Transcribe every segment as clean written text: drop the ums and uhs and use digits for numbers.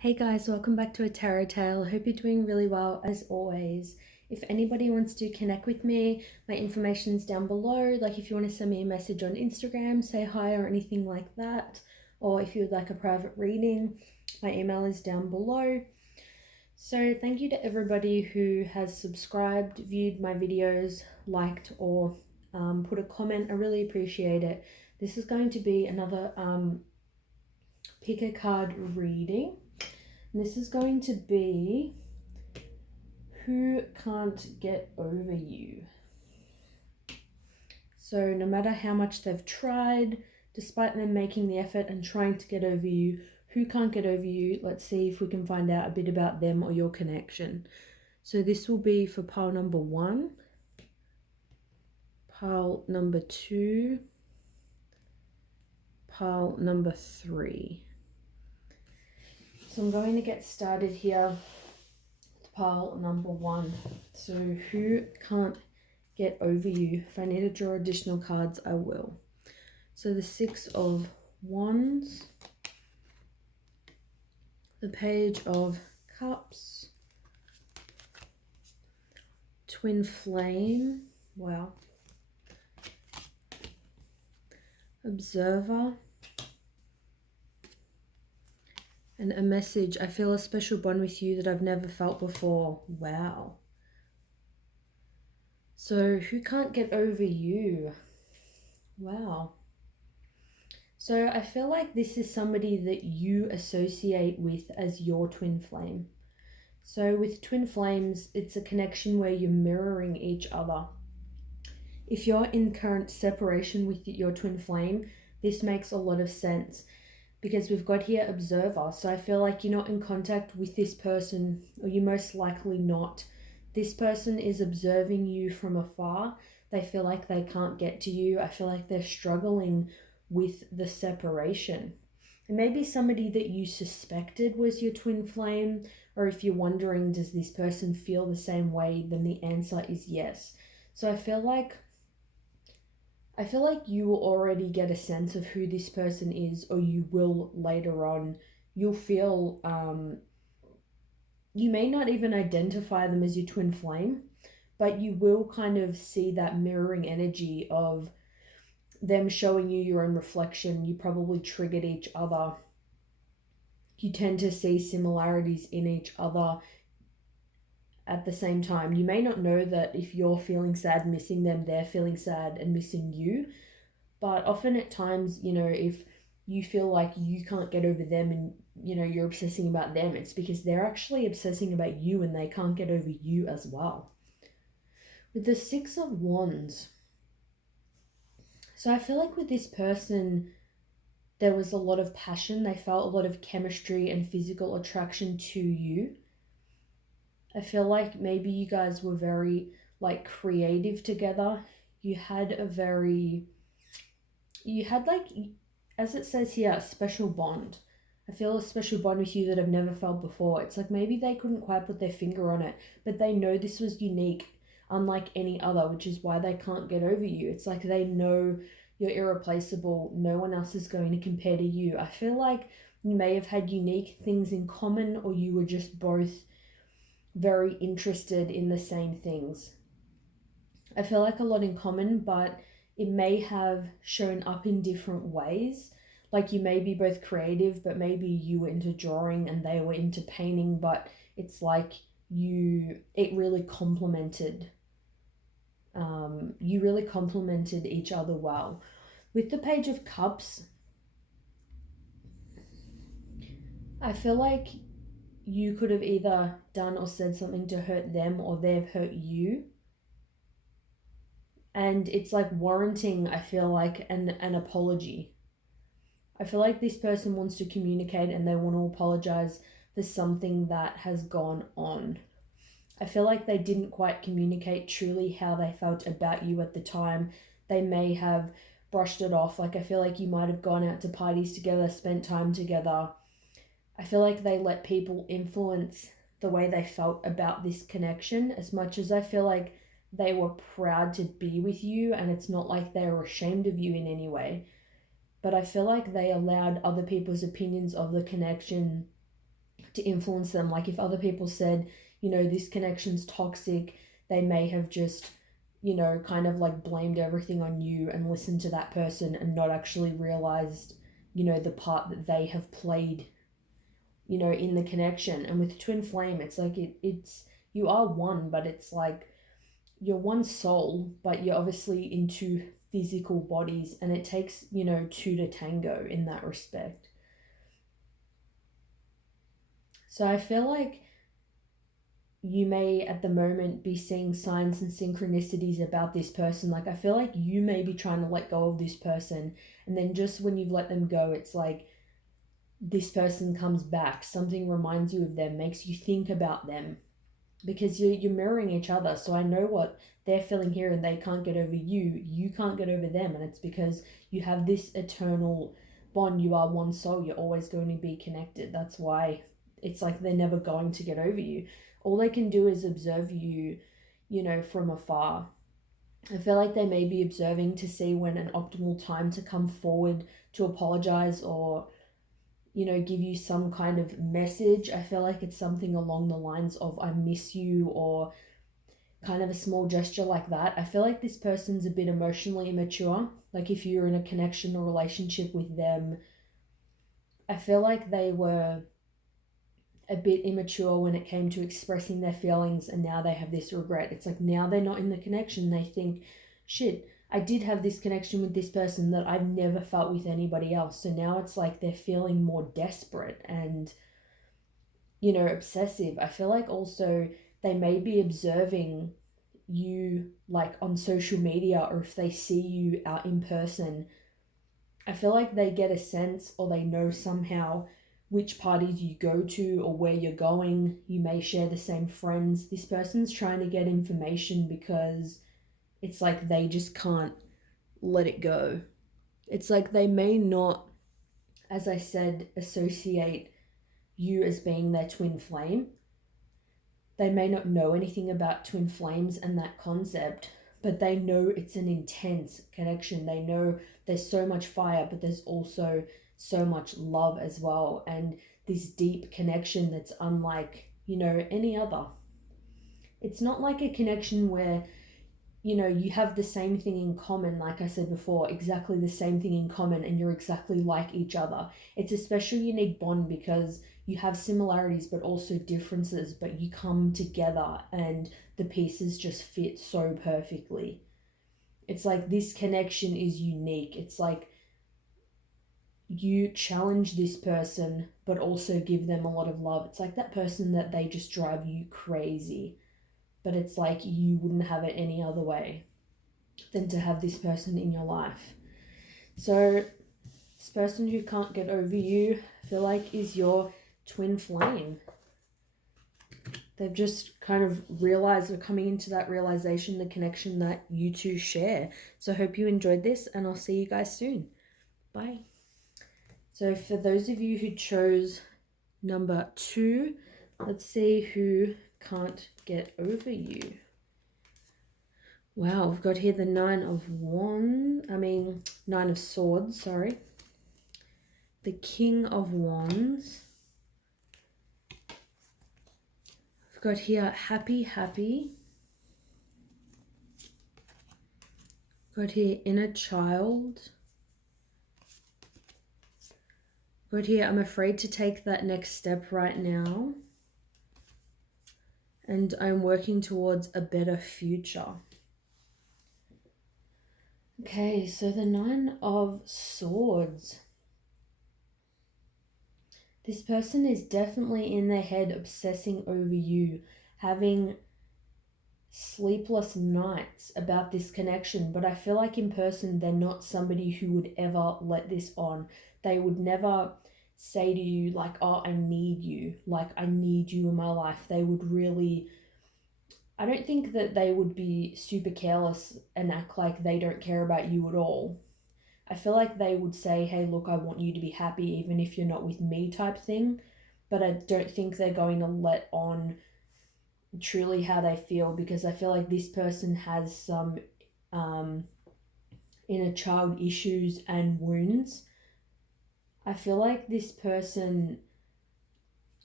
Hey guys, welcome back to a tarot tale. Hope you're doing really well as always. If anybody wants to connect with me, my information's down below. Like if you want to send me a message on Instagram, say hi or anything like that, or if you would like a private reading, my email is down below. So thank you to everybody who has subscribed, viewed my videos, liked, or put a comment. I really appreciate it. This is going to be another pick a card reading. And this is going to be who can't get over you. So no matter how much they've tried, despite them making the effort and trying to get over you, who can't get over you? Let's see if we can find out a bit about them or your connection. So this will be for pile number 1, pile number 2, pile number 3. So I'm going to get started here with pile number 1. So who can't get over you? If I need to draw additional cards, I will. So the 6 of Wands, the Page of Cups, Twin Flame, wow, Observer, and a message. I feel a special bond with you that I've never felt before. Wow. So who can't get over you? Wow. So I feel like this is somebody that you associate with as your twin flame. So with twin flames, it's a connection where you're mirroring each other. If you're in current separation with your twin flame, this makes a lot of sense because we've got here observer. So I feel like you're not in contact with this person, or you're most likely not. This person is observing you from afar. They feel like they can't get to you. I feel like they're struggling with the separation. It may be somebody that you suspected was your twin flame, or if you're wondering, does this person feel the same way, then the answer is yes. So I feel like you will already get a sense of who this person is, or you will later on. You'll feel, you may not even identify them as your twin flame, but you will kind of see that mirroring energy of them showing you your own reflection. You probably triggered each other. You tend to see similarities in each other at the same time. You may not know that if you're feeling sad missing them, they're feeling sad and missing you. But often at times, if you feel like you can't get over them and, you're obsessing about them, it's because they're actually obsessing about you and they can't get over you as well. With the 6 of Wands, so I feel like with this person, there was a lot of passion. They felt a lot of chemistry and physical attraction to you. I feel like maybe you guys were very creative together. You had as it says here, a special bond. I feel a special bond with you that I've never felt before. It's like maybe they couldn't quite put their finger on it, but they know this was unique, unlike any other, which is why they can't get over you. It's like they know you're irreplaceable. No one else is going to compare to you. I feel like you may have had unique things in common, or you were just both very interested in the same things. I feel like a lot in common, but it may have shown up in different ways. Like you may be both creative, but maybe you were into drawing and they were into painting, but it's like it really complemented. You really complemented each other well. With the Page of Cups, I feel like you could have either done or said something to hurt them, or they've hurt you. And it's like warranting, I feel like, an apology. I feel like this person wants to communicate and they want to apologize for something that has gone on. I feel like they didn't quite communicate truly how they felt about you at the time. They may have brushed it off. Like I feel like you might have gone out to parties together, spent time together. I feel like they let people influence the way they felt about this connection, as much as I feel like they were proud to be with you, and it's not like they were ashamed of you in any way. But I feel like they allowed other people's opinions of the connection to influence them. Like if other people said, you know, this connection's toxic, they may have just, you know, kind of like blamed everything on you and listened to that person and not actually realized, you know, the part that they have played, you know, in the connection. And with twin flame, it's like it's you are one, but it's like you're one soul, but you're obviously in two physical bodies, and it takes, you know, two to tango in that respect. So I feel like you may at the moment be seeing signs and synchronicities about this person. Like I feel like you may be trying to let go of this person, and then just when you've let them go, it's like this person comes back, something reminds you of them, makes you think about them, because you're mirroring each other. So I know what they're feeling here, and they can't get over you, you can't get over them, and it's because you have this eternal bond. You are one soul, you're always going to be connected. That's why it's like they're never going to get over you. All they can do is observe you, you know, from afar. I feel like they may be observing to see when an optimal time to come forward to apologize, or, you know, give you some kind of message. I feel like it's something along the lines of I miss you, or kind of a small gesture like that. I feel like this person's a bit emotionally immature. Like if you're in a connection or relationship with them, I feel like they were a bit immature when it came to expressing their feelings, and now they have this regret. It's like now they're not in the connection, they think, shit, I did have this connection with this person that I've never felt with anybody else. So now it's like they're feeling more desperate and, you know, obsessive. I feel like also they may be observing you like on social media, or if they see you out in person, I feel like they get a sense, or they know somehow which parties you go to or where you're going. You may share the same friends. This person's trying to get information because it's like they just can't let it go. It's like they may not, as I said, associate you as being their twin flame. They may not know anything about twin flames and that concept, but they know it's an intense connection. They know there's so much fire, but there's also so much love as well, and this deep connection that's unlike, you know, any other. It's not like a connection where, you know, you have the same thing in common, like I said before, exactly the same thing in common, and you're exactly like each other. It's a special, unique bond because you have similarities but also differences, but you come together and the pieces just fit so perfectly. It's like this connection is unique. It's like you challenge this person but also give them a lot of love. It's like that person that they just drive you crazy, but it's like you wouldn't have it any other way than to have this person in your life. So this person who can't get over you, I feel like, is your twin flame. They've just kind of realized, or coming into that realization, the connection that you two share. So I hope you enjoyed this, and I'll see you guys soon. Bye. So for those of you who chose number 2, let's see who can't get over you. Wow, we've got here the Nine of Swords, sorry. The King of Wands. We've got here Happy, Happy. Got here Inner Child. Got here I'm afraid to take that next step right now, and I'm working towards a better future. Okay, so the Nine of Swords. This person is definitely in their head obsessing over you, having sleepless nights about this connection, but I feel like in person they're not somebody who would ever let this on. They would never say to you like, oh, I need you, like I need you in my life. They would really, I don't think that they would be super careless and act like they don't care about you at all. I feel like they would say, hey, look, I want you to be happy even if you're not with me type thing. But I don't think they're going to let on truly how they feel, because I feel like this person has some inner child issues and wounds. I feel like this person,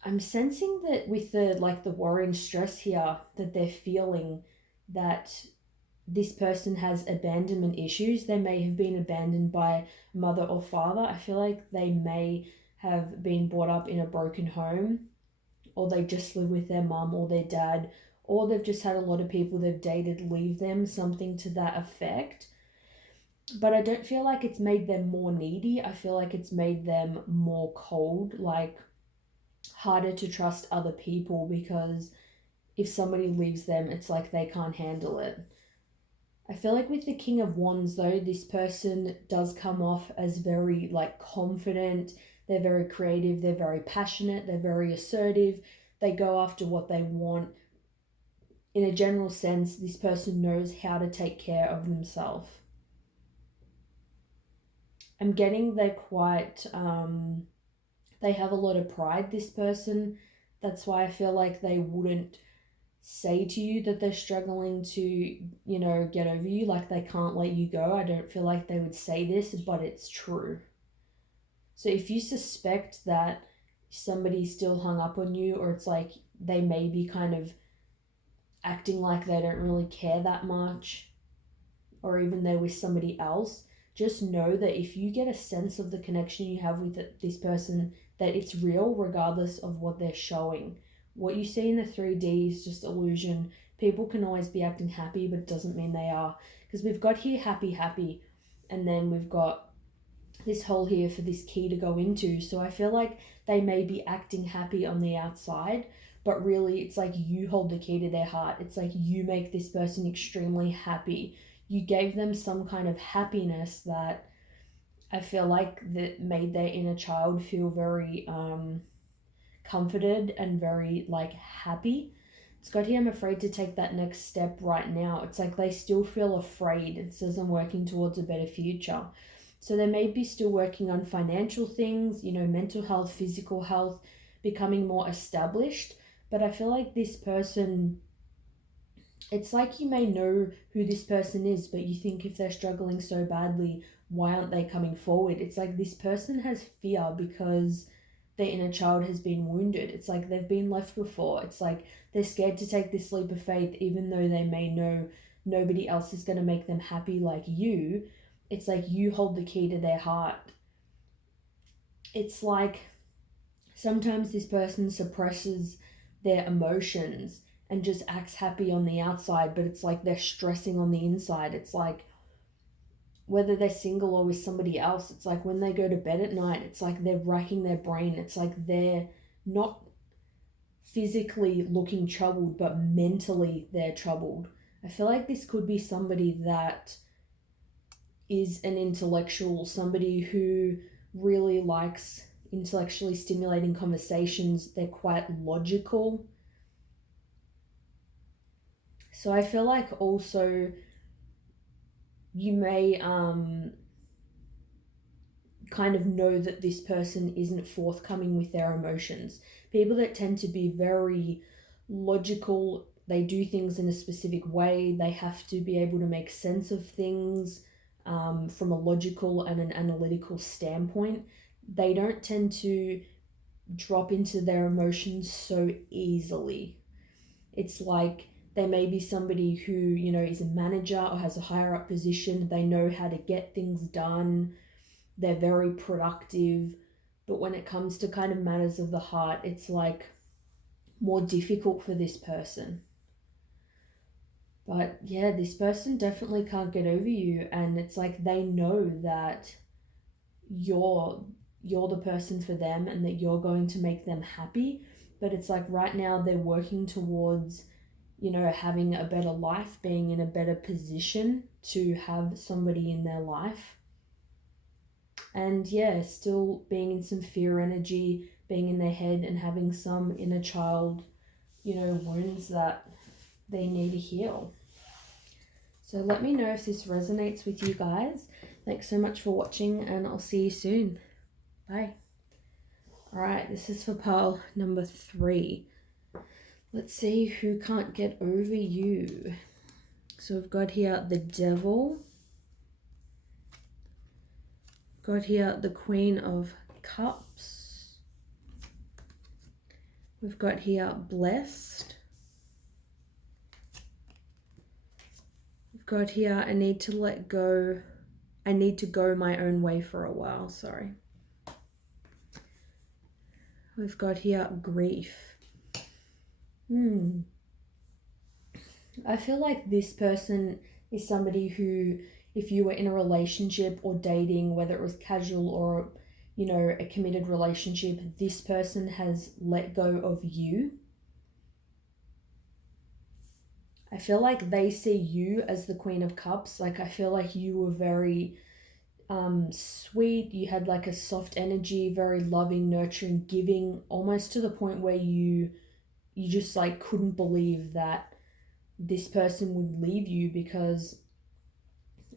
I'm sensing that with the worry and stress here, that they're feeling that this person has abandonment issues. They may have been abandoned by mother or father. I feel like they may have been brought up in a broken home, or they just live with their mum or their dad, or they've just had a lot of people they've dated leave them, something to that effect. But I don't feel like it's made them more needy. I feel like it's made them more cold, like harder to trust other people, because if somebody leaves them, it's like they can't handle it. I feel like with the King of Wands, though, this person does come off as very like confident. They're very creative. They're very passionate. They're very assertive. They go after what they want. In a general sense, this person knows how to take care of themselves. I'm getting they're quite, they have a lot of pride, this person. That's why I feel like they wouldn't say to you that they're struggling to, get over you, like they can't let you go. I don't feel like they would say this, but it's true. So if you suspect that somebody's still hung up on you, or it's like they may be kind of acting like they don't really care that much, or even they're with somebody else, just know that if you get a sense of the connection you have with this person, that it's real regardless of what they're showing. What you see in the 3D is just illusion. People can always be acting happy, but it doesn't mean they are. Because we've got here happy, happy, and then we've got this hole here for this key to go into. So I feel like they may be acting happy on the outside, but really it's like you hold the key to their heart. It's like you make this person extremely happy. You gave them some kind of happiness that I feel like that made their inner child feel very comforted and very like happy. It's got here, I'm afraid to take that next step right now. It's like they still feel afraid. It says I'm working towards a better future. So they may be still working on financial things, mental health, physical health, becoming more established. But I feel like this person, it's like you may know who this person is, but you think if they're struggling so badly, why aren't they coming forward? It's like this person has fear because their inner child has been wounded. It's like they've been left before. It's like they're scared to take this leap of faith, even though they may know nobody else is going to make them happy like you. It's like you hold the key to their heart. It's like sometimes this person suppresses their emotions and just acts happy on the outside, but it's like they're stressing on the inside. It's like whether they're single or with somebody else, it's like when they go to bed at night, it's like they're racking their brain. It's like they're not physically looking troubled, but mentally they're troubled. I feel like this could be somebody that is an intellectual, somebody who really likes intellectually stimulating conversations. They're quite logical. So I feel like also you may kind of know that this person isn't forthcoming with their emotions. People that tend to be very logical, they do things in a specific way, they have to be able to make sense of things from a logical and an analytical standpoint. They don't tend to drop into their emotions so easily. It's like they may be somebody who, is a manager or has a higher up position. They know how to get things done. They're very productive. But when it comes to kind of matters of the heart, it's like more difficult for this person. But yeah, this person definitely can't get over you. And it's like they know that you're the person for them and that you're going to make them happy. But it's like right now they're working towards having a better life, being in a better position to have somebody in their life. And yeah, still being in some fear energy, being in their head and having some inner child, wounds that they need to heal. So let me know if this resonates with you guys. Thanks so much for watching and I'll see you soon. Bye. All right, this is for pile number 3. Let's see who can't get over you. So we've got here the Devil. Got here the Queen of Cups. We've got here blessed. We've got here I need to let go. I need to go my own way for a while, sorry. We've got here grief. I feel like this person is somebody who, if you were in a relationship or dating, whether it was casual or, you know, a committed relationship, this person has let go of you. I feel like they see you as the Queen of Cups. Like, I feel like you were very sweet. You had like a soft energy, very loving, nurturing, giving, almost to the point where you just like couldn't believe that this person would leave you, because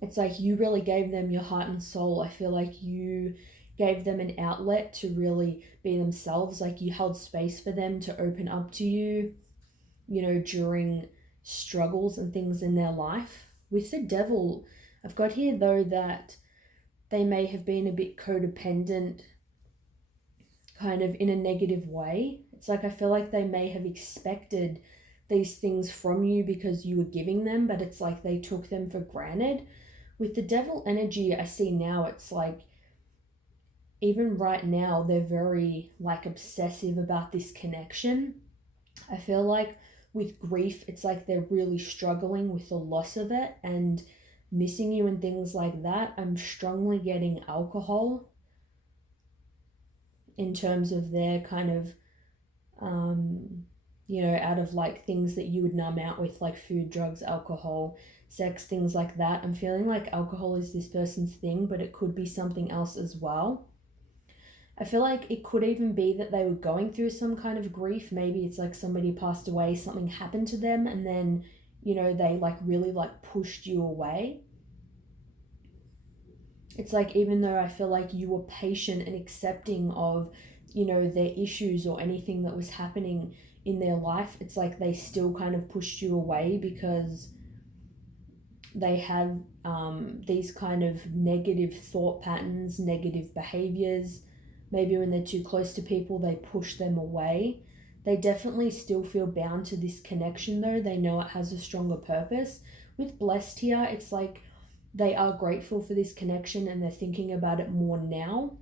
it's like you really gave them your heart and soul. I feel like you gave them an outlet to really be themselves. Like, you held space for them to open up to you, you know, during struggles and things in their life. With the Devil, I've got here though that they may have been a bit codependent, kind of in a negative way. It's like I feel like they may have expected these things from you because you were giving them, but it's like they took them for granted. With the Devil energy, I see now, it's like even right now they're very like obsessive about this connection. I feel like with grief, it's like they're really struggling with the loss of it and missing you and things like that. I'm strongly getting alcohol in terms of their kind of you know, out of like things that you would numb out with, like food, drugs, alcohol, sex, things like that. I'm feeling like alcohol is this person's thing, but it could be something else as well. I feel like it could even be that they were going through some kind of grief. Maybe it's like somebody passed away, something happened to them, and then, you know, they like really like pushed you away. It's like, even though I feel like you were patient and accepting of, you know, their issues or anything that was happening in their life, it's like they still kind of pushed you away because they have these kind of negative thought patterns, negative behaviors. Maybe when they're too close to people, they push them away. They definitely still feel bound to this connection though. They know it has a stronger purpose. With blessed here, it's like they are grateful for this connection and they're thinking about it more now.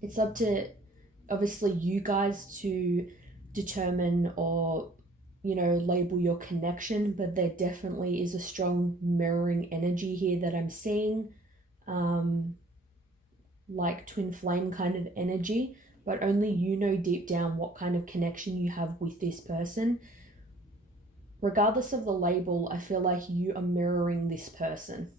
It's up to obviously you guys to determine or, you know, label your connection, but there definitely is a strong mirroring energy here that I'm seeing, like twin flame kind of energy, but only you know deep down what kind of connection you have with this person. Regardless of the label, I feel like you are mirroring this person.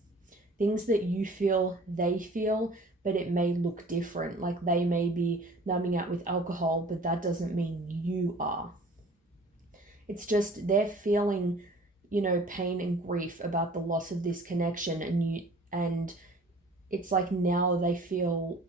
Things that you feel, they feel, but it may look different. Like they may be numbing out with alcohol, but that doesn't mean you are. It's just they're feeling, you know, pain and grief about the loss of this connection, and it's like now they feel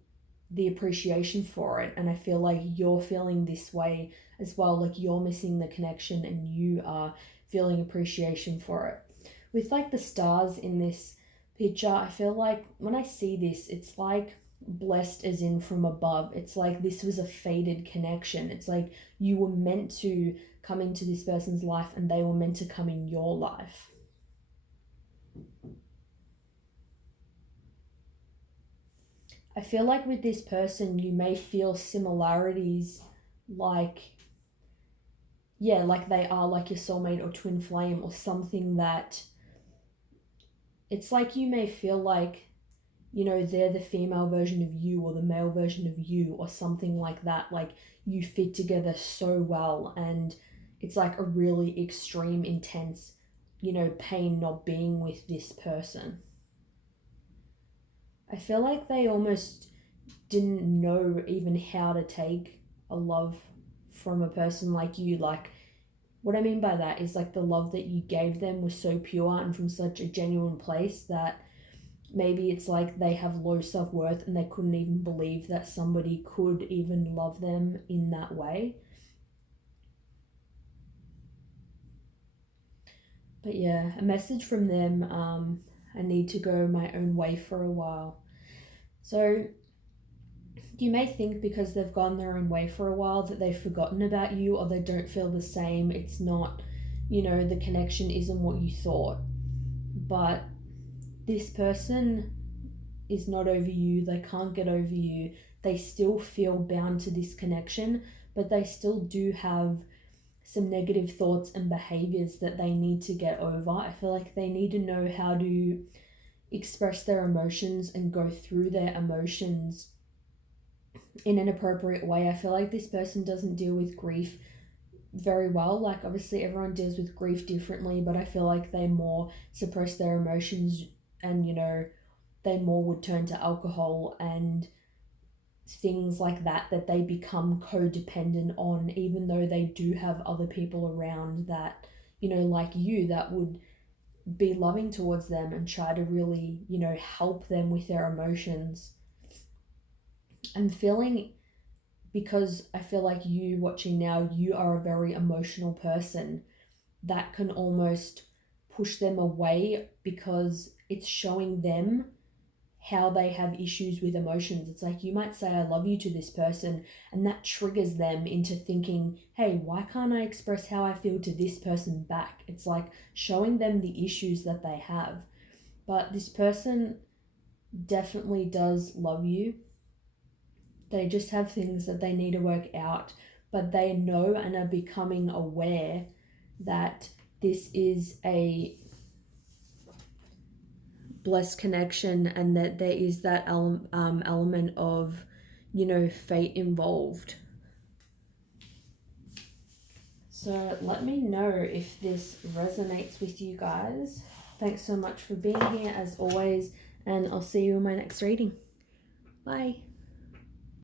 the appreciation for it, and I feel like you're feeling this way as well. Like you're missing the connection and you are feeling appreciation for it. With like the stars in this picture, I feel like when I see this, it's like blessed as in from above. It's like this was a fated connection. It's like you were meant to come into this person's life and they were meant to come in your life. I feel like with this person, you may feel similarities, like, yeah, like they are like your soulmate or twin flame or something, that it's like you may feel like, you know, they're the female version of you or the male version of you or something like that. Like you fit together so well, and it's like a really extreme, intense, you know, pain not being with this person. I feel like they almost didn't know even how to take a love from a person like you. Like, what I mean by that is like the love that you gave them was so pure and from such a genuine place that maybe it's like they have low self-worth and they couldn't even believe that somebody could even love them in that way. But yeah, a message from them, I need to go my own way for a while. So you may think because they've gone their own way for a while that they've forgotten about you, or they don't feel the same. It's not, the connection isn't what you thought. But this person is not over you. They can't get over you. They still feel bound to this connection, but they still do have some negative thoughts and behaviors that they need to get over. I feel like they need to know how to express their emotions and go through their emotions in an appropriate way. I feel like this person doesn't deal with grief very well. Like, obviously everyone deals with grief differently, but I feel like they more suppress their emotions, and they more would turn to alcohol and things like that they become codependent on, even though they do have other people around that, like you, that would be loving towards them and try to really, help them with their emotions. I'm feeling, because I feel like you watching now, you are a very emotional person, that can almost push them away because it's showing them how they have issues with emotions. It's like you might say I love you to this person, and that triggers them into thinking, hey, why can't I express how I feel to this person back? It's like showing them the issues that they have. But this person definitely does love you. They just have things that they need to work out, but they know and are becoming aware that this is a blessed connection, and that there is that element of, fate involved. So let me know if this resonates with you guys. Thanks so much for being here as always, and I'll see you in my next reading. Bye.